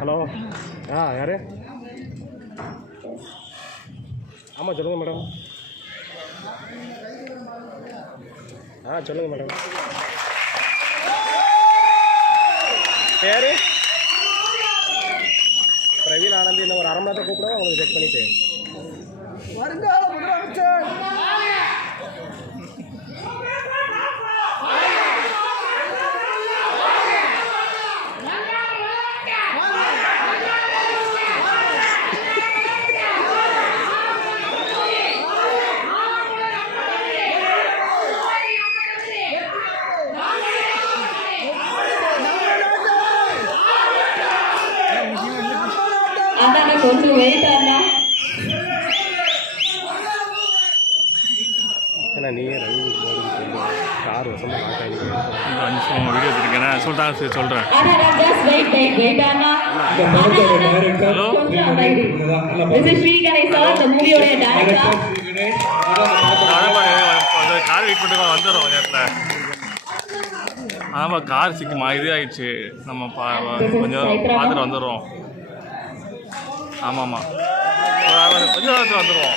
Hello யார்? ஆமாம் சொல்லுங்கள் மேடம். சொல்லுங்கள் மேடம். யார்? பிரவீன் ஆனந்தி. இன்னும் ஒரு அரை மணி நேரத்தை கூப்பிடுவோம், உங்களுக்கு செக் பண்ணிவிட்டு. வருங்கால முதலமைச்சர் கொஞ்சம் வெயிட் ஆனா நீயே கார் வசமாக வீடியோ எடுத்துருக்கேன் சொல்கிறேன். கார் வெயிட் பண்ணிட்டு வந்துடுறோம் நேரத்தில். ஆமாம், கார் சிக்குமா இது ஆயிடுச்சு. நம்ம கொஞ்சம் பார்த்துட்டு வந்துடுறோம். ஆமாம்மா, கொஞ்சம் நேரத்தில் வந்துடுவோம்.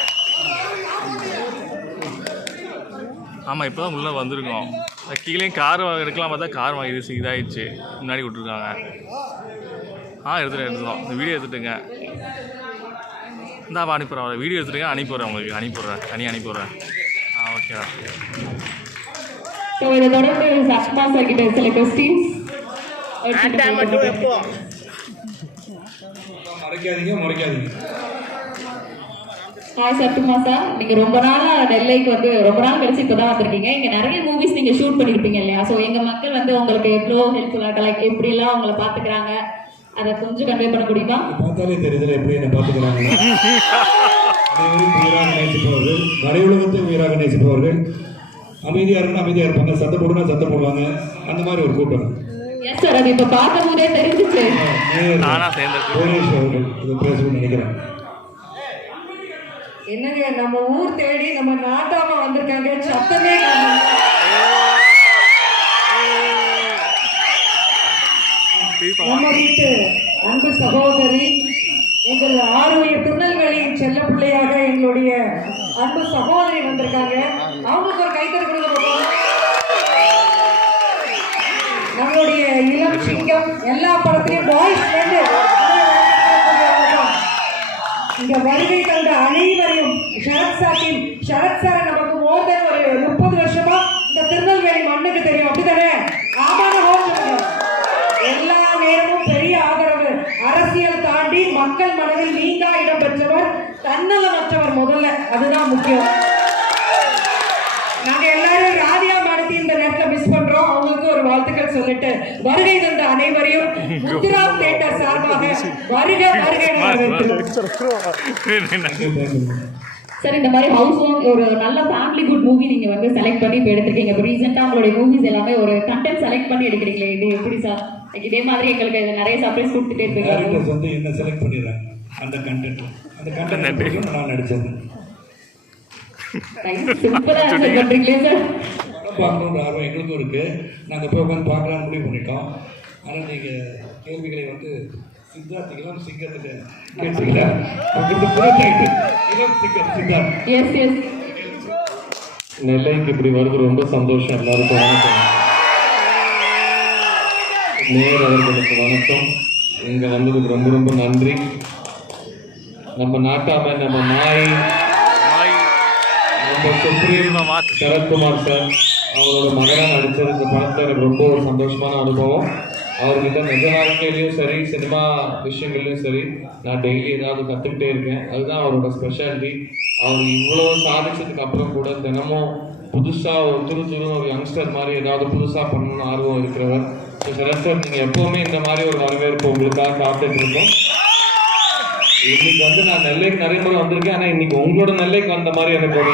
ஆமாம், இப்போ தான் உள்ளே வந்திருக்கோம். கீழேயும் கார் எடுக்கலாம் பார்த்தா கார் வாங்கி இதாகிடுச்சு. முன்னாடி விட்டுருக்காங்க. எடுத்துட்டோம். இந்த வீடியோ எடுத்துட்டுங்க. இந்தா அனுப்பிடுறேன். வீடியோ எடுத்துட்டுங்க, அனுப்பிடுறேன். உங்களுக்கு அனுப்பிடுறேன், தனியாக அனுப்பிடுறேன். ஓகேடா. சட்டுமா சார், நீங்க ரொம்ப நாளா நெல்லைக்கு வந்து ரொம்ப நாள் கழிச்சு இப்பதான் வந்திருக்கீங்க. இங்க நிறைய மூவிஸ் நீங்க ஷூட் பண்ணிருப்பீங்க இல்லையா? ஸோ எங்க மக்கள் வந்து உங்களுக்கு எவ்வளோ ஹெல்ப்ஃபுல்லா லைக் எப்படி எல்லாம் உங்களை பாத்துக்கிறாங்க, அதை கொஞ்சம் கன்வே பண்ண முடியுமா? பார்த்தாலே தெரியுதுல எப்படி என்ன பாத்துக்கிறாங்க. உயிராக நேசிப்பவர்கள், வரை உலகத்தை உயிராக நேசிப்பவர்கள், அமைதியா இருந்தா அமைதியா இருப்பாங்க, சத்தம் போடுனா சத்தம் போடுவாங்க. அந்த மாதிரி ஒரு கூட்டம். எஸ் சார், அது இப்ப பார்க்கும் போதே தெரிஞ்சிச்சு. புவனேஷ் அவர்கள் இதை பேசணும்னு நினைக்கிறேன். என்னங்க, நம்ம ஊர் தேடி நம்ம நாட்டாம வந்திருக்காங்க. சத்தமே நம்ம வீட்டு அன்பு சகோதரி, எங்கள் ஆரோக்கிய திருநெல்வேலி செல்ல பிள்ளையாக எங்களுடைய அன்பு சகோதரி வந்திருக்காங்க. அவங்களுக்கு ஒரு கைத்தறி கொடுக்க. நம்மளுடைய இளம் சிங்கம் எல்லா படத்திலையும் பாய்ஸ் இங்க வருகை தந்த அனைவரையும் சரத் சாரை நமக்கு மோதல் ஒரு 30 வருஷமா இந்த திருநெல்வேலி மண்ணுக்கு தெரியும். அப்படித்தானே? ஆமான எல்லா நேரமும் பெரிய ஆதரவு. அரசியல் தாண்டி மக்கள் மனதில் நீங்கா இடம் பெற்றவர், தன்னலமற்றவர். முதல்ல அதுதான் முக்கியம். நாங்க எல்லாரும் ராதியா மேடத்தை இந்த நேரத்தில் மிஸ் பண்றோம். அவங்களுக்கு ஒரு வாழ்த்துக்கள் சொல்லிட்டு வருகை தந்த அனைவரையும் முத்திரா தியேட்டர் சார்பாக வருக சார், இந்த மாதிரி ஹவுஸ் ஓன் ஒரு நல்ல ஃபேமிலி குட் மூவி நீங்க வந்து செலக்ட் பண்ணி இப்போ எடுத்திருக்கீங்க. இப்போ ரீசெண்டாக உங்களுடைய மூவிஸ் எல்லாமே ஒரு கண்டென்ட் செலக்ட் பண்ணி எடுக்கிறீங்களே, இது எப்படி சார்? இதே மாதிரி எங்களுக்கு நிறைய சர்ப்ரைஸ் கொடுத்துட்டே இருப்பீங்க. வந்து என்ன செலக்ட் பண்ணிடுறேன் அந்த கண்டென்ட் நான் நடிச்சது. பார்க்கணுன்ற ஆர்வம் எங்களுக்கும் இருக்கு. நாங்கள் போய் உட்காந்து பார்க்கலான்னு முடிவு பண்ணிட்டோம். ஆனால் நீங்கள் கேள்விகளை வந்து சித்தார்த் இளம் சிங்கத்துக்கு கேட்டீங்களா? இளம் சிங்கம் சித்தார்த் நெல்லைக்கு இப்படி வருது ரொம்ப சந்தோஷம். எல்லாருக்கும் வணக்கம். நேர் அவர்களுக்கு வணக்கம். இங்கே வந்ததுக்கு ரொம்ப ரொம்ப நன்றி. நம்ம நாட்டாம நம்ம நாய் நம்ம சுப்ரீம் சரத்குமார் சார் அவரோட மகனாக நடித்தது இந்த படத்தில் எனக்கு ரொம்ப ஒரு சந்தோஷமான அனுபவம். அவர்கிட்ட நிஜ வாழ்க்கையிலையும் சரி, சினிமா விஷயங்கள்லையும் சரி, நான் டெய்லி ஏதாவது கற்றுக்கிட்டே இருக்கேன். அதுதான் அவரோட ஸ்பெஷாலிட்டி. அவர் இவ்வளோ சாதிச்சதுக்கு அப்புறம் கூட தினமும் புதுசாக ஒரு துரு ஒரு யங்ஸ்டர் மாதிரி ஏதாவது புதுசாக பண்ணணும்னு ஆர்வம் இருக்கிறவர். ஸோ சரத் சார், நீங்கள் எப்போவுமே இந்த மாதிரி ஒரு வரவேற்பு உங்களுக்காக காத்துட்டு இருக்கோம். இன்னைக்கு வந்து நான் நெல்லைக்கு நிறைய முறை வந்திருக்கேன். ஆனால் இன்னைக்கு உங்களோட நெல்லைக்கு வந்த மாதிரி எனக்கு ஒரு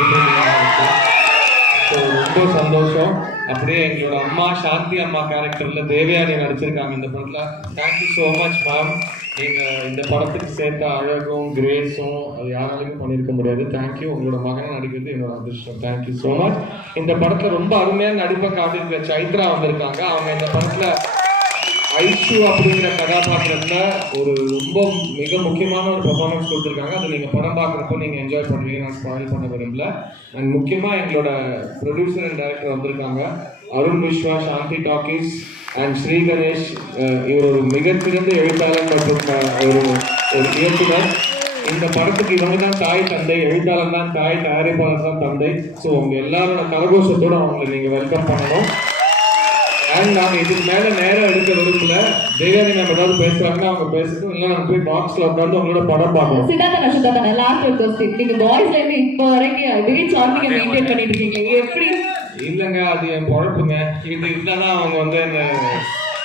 ஸோ ரொம்ப சந்தோஷம். அப்படியே எங்களோட அம்மா சாந்தி அம்மா கேரக்டரில் தேவயானி நடிச்சிருக்காங்க இந்த படத்தில். Thank you so much ma'am. நீங்கள் இந்த படத்துக்கு சேர்த்த அழகும் கிரேஸும் அது யாராலையும் பண்ணியிருக்க முடியாது. தேங்க்யூ. உங்களோட மகனை நடிக்கிறது என்னோட அதிர்ஷ்டம். Thank you so much. இந்த படத்தில் ரொம்ப அருமையான நடிப்பை காட்டியிருக்க சைத்ரா வந்திருக்காங்க. அவங்க இந்த படத்தில் ஐஷு அப்படிங்கிற கதாபாத்திரத்துல ஒரு ரொம்ப மிக முக்கியமான ஒரு பெர்ஃபார்மன்ஸ் கொடுத்துருக்காங்க. அதை நீங்க படம் பார்க்குறப்போ நீங்க என்ஜாய் பண்ணுவீங்க. நான் ஸ்பாயில் பண்ண விரும்பல. அண்ட் முக்கியமா எங்களோட ப்ரொடியூசர் அண்ட் டைரக்டர் வந்திருக்காங்க, அருண் விஸ்வா, சாந்தி டாக்கீஸ் அண்ட் ஸ்ரீ கணேஷ். இவர் ஒரு மிகச்சிறந்த எழுத்தாளர் மற்றும் ஒரு இயக்குனர். இந்த படத்துக்கு இவங்க தான் தாய் தந்தை, எழுத்தாளர் தான் தாய், தயாரிப்பாளர் தான் தந்தை. ஸோ உங்க எல்லாரோட கரகோஷத்தோட அவங்களை நீங்க வெல்கம் பண்ணணும். அண்ட் நாங்கள் இதுக்கு மேலே நேரம் எடுக்க விரும்பல. தேவானி மேம் ஏதாவது பேசுறாங்கன்னா அவங்க பேசணும், இல்லை நாங்கள் போய் பாக்ஸ்ல உட்காந்து உங்களோட படம் பார்க்கணும். சித்தார்த்தனா லாஸ்ட் ஒரு கொஸ்டின், நீங்க பாய்ஸ்ல இருந்து இப்போ வரைக்கும் வெரி சார்மிங்க மெயின்டைன் பண்ணிட்டு இருக்கீங்க, எப்படி? இல்லைங்க, அது என் குழப்புங்க. இது இருந்தாலும் அவங்க வந்து இந்த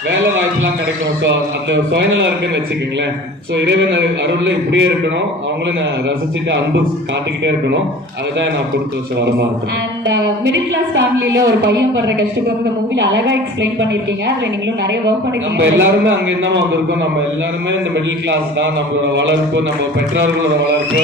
வேலை வாய்ப்புலாம் கிடைக்கும். ஸோ அந்த சுயநலம் இருக்குன்னு வச்சுக்கோங்களேன். ஸோ இறைவன் அருள்ல இப்படியே இருக்கணும், அவங்களும் நான் ரசிச்சுட்டு அன்பு காட்டிக்கிட்டே இருக்கணும். அதுதான் நான் கொடுத்து வச்ச வரமா இருக்கும். அண்ட் மிடில் கிளாஸ் ஃபேமிலியில ஒரு பையன் படுற கஷ்டப்பட்டு இந்த மூவில அழகா எக்ஸ்பிளைன் பண்ணிருக்கீங்க. அதுல நீங்களும் நிறைய ஒர்க் பண்ணிருக்கீங்க. நம்ம எல்லாருமே அங்க இருந்தாலும் வந்திருக்கோம். நம்ம எல்லாருமே இந்த மிடில் கிளாஸ் தான். நம்மளோட வளர்ப்பு, நம்ம பெற்றோர்களோட வளர்ப்பு.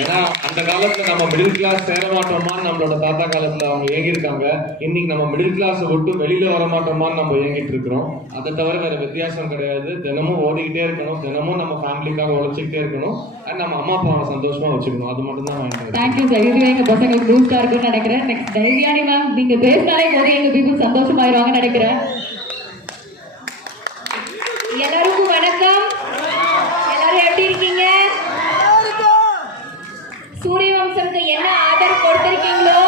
ஏன்னா அந்த காலத்துல நம்ம மிடில் கிளாஸ் சேர மாட்டோமான்னு நம்மளோட தாத்தா காலத்துல அவங்க ஏங்கியிருக்காங்க. இன்னைக்கு நம்ம மிடில் கிளாஸை விட்டு வெளியில வர மாட்டோமான்னு நம்ம ஏங்கிட்டு இருக்கிறோம். அதை தவிர வேற வித்தியாசம் கிடையாது. தினமும் ஓடிக்கிட்டே இருக்கணும், தினமும் நம்ம ஃபேமிலிக்காக உழைச்சிக்கிட்டே இருக்கணும். அண்ட் நம்ம அம்மா அப்பாவை சந்தோஷமா வச்சுக்கணும். அது மட்டும் தான் வேண்டியது. Thank you sir. இதுவே எங்க பசங்களுக்கு பூஸ்டா இருக்குன்னு நினைக்கிறேன். நெக்ஸ்ட் தேவியானி மேம், நீங்க பேசினாலே போது எங்க பீப்புள் சந்தோஷமாயிருவாங்கன்னு நினைக்கிறேன். எல்லாருக்கும் வணக்கம். எல்லாரும் எப்படி இருக்கீங்க? சூரிய வம்சம்க்கு என்ன ஆதரவு கொடுத்திருக்கீங்களோ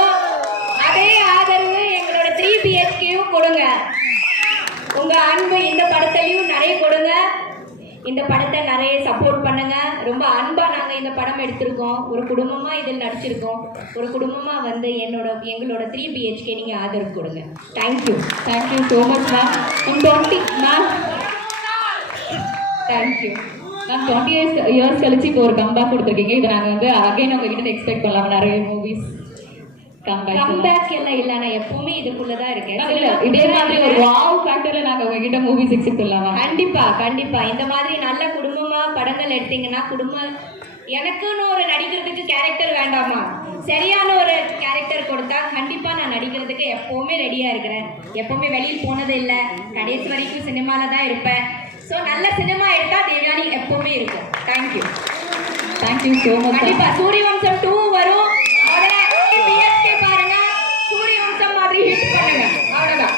அதே ஆதரவு எங்களோட 3 BHKயும் கொடுங்க. உங்க அன்பு இந்த படத்தையும் நிறைய கொடுங்க. இந்த படத்தை நிறைய சப்போர்ட் பண்ணுங்க. ரொம்ப அன்பா நாங்க இந்த படம் எடுத்திருக்கோம். ஒரு குடும்பமா இதில் நடிச்சிருக்கோம். ஒரு குடும்பமா வந்து எங்களோட 3 BHK நீங்க ஆதரவு கொடுங்க. Thank you. Thank you so much ma'am. 20 ma'am, thank you ma'am. 20 years கழிச்சு இப்போ ஒரு கம்பேக் கொடுத்துருக்கீங்க. இதை நாங்கள் வந்து அகைன் உங்ககிட்ட எக்ஸ்பெக்ட் பண்ணலாம். நிறைய மூவிஸ் கம்பேக் எல்லாம் இல்லை, நான் எப்பவுமே இதுக்குள்ளதான் இருக்கேன். இதே மாதிரி ஒரு வாவ் ஃபேக்டர்ல நாங்கள் உங்ககிட்ட மூவிஸ் எக்ஸ்பெக்ட் பண்ணலாம். கண்டிப்பா கண்டிப்பா. இந்த மாதிரி நல்ல குடும்பமா படங்கள் எடுத்தீங்கன்னா எனக்குன்னு ஒரு நடிக்கிறதுக்கு கேரக்டர் வேண்டாமா? சரியான ஒரு கேரக்டர் கொடுத்தா கண்டிப்பா நான் நடிக்கிறதுக்கு எப்பவுமே ரெடியா இருக்கிறேன். எப்பவுமே வெளியில் போனது இல்லை, கடைசி வரைக்கும் சினிமால தான் இருப்பேன். ஸோ நல்ல சினிமா எடுத்தா தேவயானி எப்பவுமே இருக்கும். தேங்க்யூ. Thank you so much. கண்டிப்பா சூரிய வம்சம் 2 வரும். BHK பாருங்க, சூரிய வம்சம் மாதிரி ஹிட் பண்ணுங்க. அவ்வளவுதான்.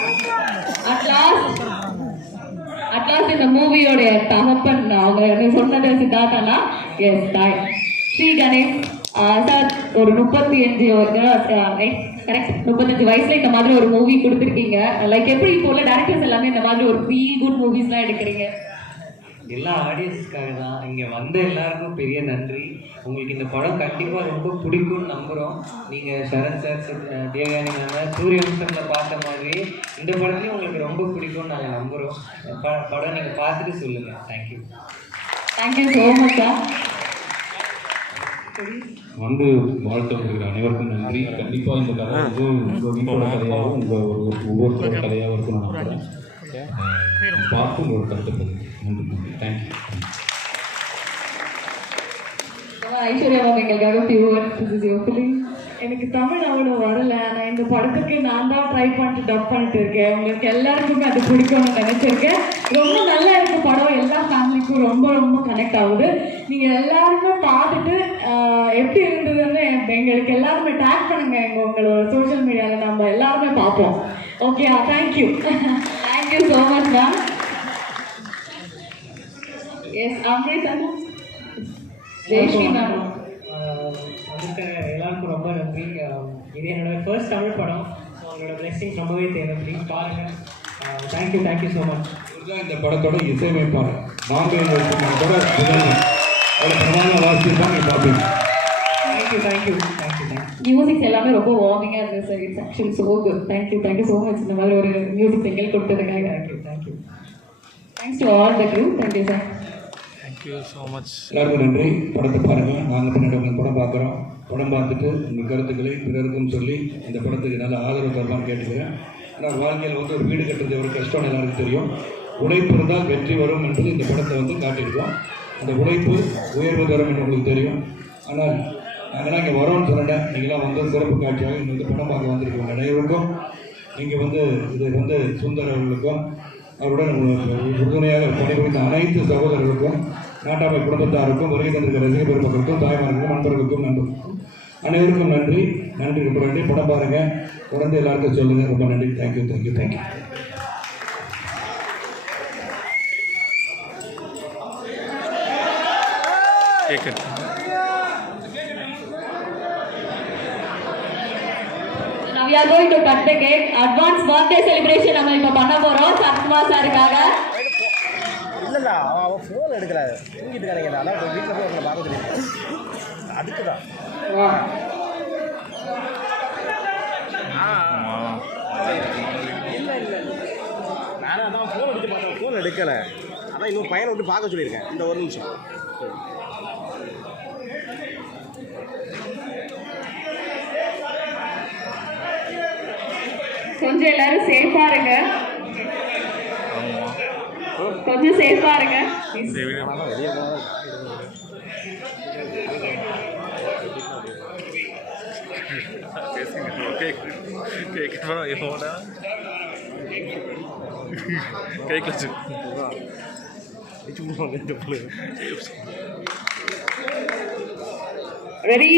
அட்லாஸ்ட் இந்த மூவியோடைய தகப்பன் அவங்க சொன்னது சித்தார்த்தனா, எஸ் தாய் ஸ்ரீ கணேஷ் சார். ஒரு 35 வயசுல இந்த மாதிரி ஒரு மூவி கொடுத்துருக்கீங்க. லைக் எப்படி இப்போ உள்ள டேரக்டர்ஸ் எல்லாமே இந்த மாதிரி ஒரு ஃபீல் குட் மூவிஸ்லாம் எடுக்கிறீங்க? எல்லா ஆடியன்ஸ்க்காக தான். இங்கே வந்த எல்லாருக்கும் பெரிய நன்றி. உங்களுக்கு இந்த படம் கண்டிப்பாக ரொம்ப பிடிக்கும்னு நம்புகிறோம். நீங்கள் சரண் சார், தேவயானி மேம், சூரிய வம்சத்தில் பார்த்த மாதிரி இந்த படத்துலையும் உங்களுக்கு ரொம்ப பிடிக்கும்னு நாங்கள் நம்புகிறோம். படம் நீங்கள் பார்த்துட்டு சொல்லுங்கள். Thank you. Thank you so much sir. வந்து வாழ்த்து கொடுக்குற அனைவருக்கும் நன்றி. கண்டிப்பாக இந்த கதை வந்து உங்கள் வீட்டோட கதையாகவும் உங்கள் ஒவ்வொருத்தரோட கதையாகவும் இருக்கும் நான் நம்புகிறேன். பார்த்து உங்களோட கருத்து நன்றி. தேங்க்யூ. ஐஸ்வர்யா மேம் எங்களுக்காக few words hopefully. எனக்கு தமிழ் அவ்வளோ வரல. நான் இந்த படத்துக்கு நான் தான் ட்ரை பண்ணிட்டு டப் பண்ணிட்டு இருக்கேன். உங்களுக்கு எல்லாருக்குமே அது பிடிக்கும்னு நினைச்சிருக்கேன். ரொம்ப நல்லா இருக்கு படம். எல்லா ஃபேமிலிக்கும் ரொம்ப ரொம்ப கனெக்ட் ஆகுது. நீங்கள் எல்லாருமே பார்த்துட்டு எப்படி இருந்ததுன்னு எங்களுக்கு எல்லாருமே டேக் பண்ணுங்க உங்களோட சோஷியல் மீடியாவில். நம்ம எல்லாருமே பார்ப்போம். Okay, thank you. Thank you so much ma'am. S Amrith அண்ணா, ஜெயஸ்ரீ மேம். அதுக்கு எல்லாருக்கும் ரொம்ப நன்றி. இது என்னோட ஃபர்ஸ்ட் தமிழ் படம். உங்களோட பிளெஸிங் ரொம்பவே தேவை. ப்ளீஸ் பாருங்கள். Thank you so much. இதுதான் இந்த படத்தோட இசையமைப்பாளர். பாம்பே கூட பிரமாண வாசிப்பு தான் நீங்கள் பார்ப்பீங்க. தேங்க்யூ. மியூசிக்ஸ் எல்லாமே ரொம்ப வார்மிங்காக இருந்தது sir. It's actually so good. Thank you so much இந்த மாதிரி ஒரு மியூசிக் எங்களுக்கு கொடுத்ததுக்காக. Thank you. Thanks to all the crew. Thank you sir. Thank you so much. எல்லாருக்கும் நன்றி. படத்தை பாருங்கள். நாங்கள் பின்னாடி உங்கள் படம் பார்க்குறோம். படம் பார்த்துட்டு உங்கள் கருத்துக்களை பிறருக்கும் சொல்லி இந்த படத்துக்கு நல்ல ஆதரவு தருவான்னு கேட்டுக்கிறேன். ஆனால் வாழ்க்கையில் வந்து ஒரு வீடு கட்டுறது ஒரு கஷ்டம்னு எல்லாருக்கும் தெரியும். உழைப்பு இருந்தால் வெற்றி வரும் என்பது இந்த படத்தை வந்து காட்டியிருக்கோம். அந்த உழைப்பு உயர்வு தரும் என்று உங்களுக்கு தெரியும். ஆனால் நாங்களாம் இங்கே வரோம்னு சொன்னேன். நீங்களாம் வந்து சிறப்பு காட்சியாக இங்கே வந்து படம் பார்க்க வந்திருக்கோம். அனைவருக்கும் நீங்கள் வந்து இது வந்து சுந்தர் அவர்களுக்கும் அவருடன் உறுதுணையாக பணிபுரிந்த அனைத்து சகோதரர்களுக்கும் நாட்டாமை குடும்பத்தாருக்கும் வருகை தந்திருக்கிற ரசிக பெருமக்களுக்கும் தாய்மார்களுக்கும் நண்பர்களுக்கும் நண்பர்களுக்கும் அனைவருக்கும் நன்றி. ரொம்ப நன்றி. படம் பாருங்க, தொடர்ந்து எல்லாருக்கும் சொல்லுங்க. ரொம்ப நன்றி. Thank you thank you thank you. Now we are going to cut the cake. Advance birthday celebration நம்ம இப்ப பண்ண போறோம் சரத்குமார் சாருக்காக. இல்ல அவன் ஃபோன் எடுக்கல, தூங்கிட்டு இருக்காங்க. அதான் வீட்டில் போய் அவங்களை பார்க்க தெரியும். அதுக்கு தான் நானும் அதான் ஃபோன் எடுத்து பார்த்தேன், ஃபோன் எடுக்கலை. அதான் இன்னும் பையனை விட்டு பார்க்க சொல்லியிருக்கேன். இந்த ஒரு நிமிஷம் கொஞ்சம் எல்லாரும் சேஃபா இருங்க, கொஞ்சம் சேஃபா இருங்க. வெளியே Ready?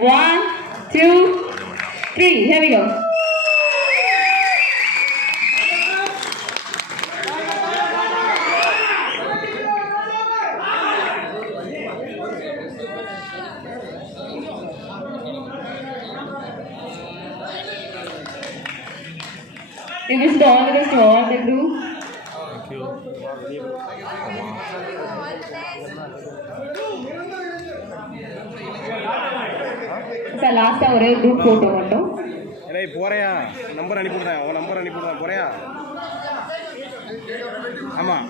1, 2, 3. Here we go. We wish all the best to all the crew. Thank you. Sir லாஸ்ட்டாக ஒரே ஒரு குரூப் ஃபோட்டோ மட்டும். ஏன்னா போறியா, நம்பர் அனுப்பிவிடுறேன், உன் நம்பர் அனுப்பிவிடுறேன். போறியா? ஆமாம்.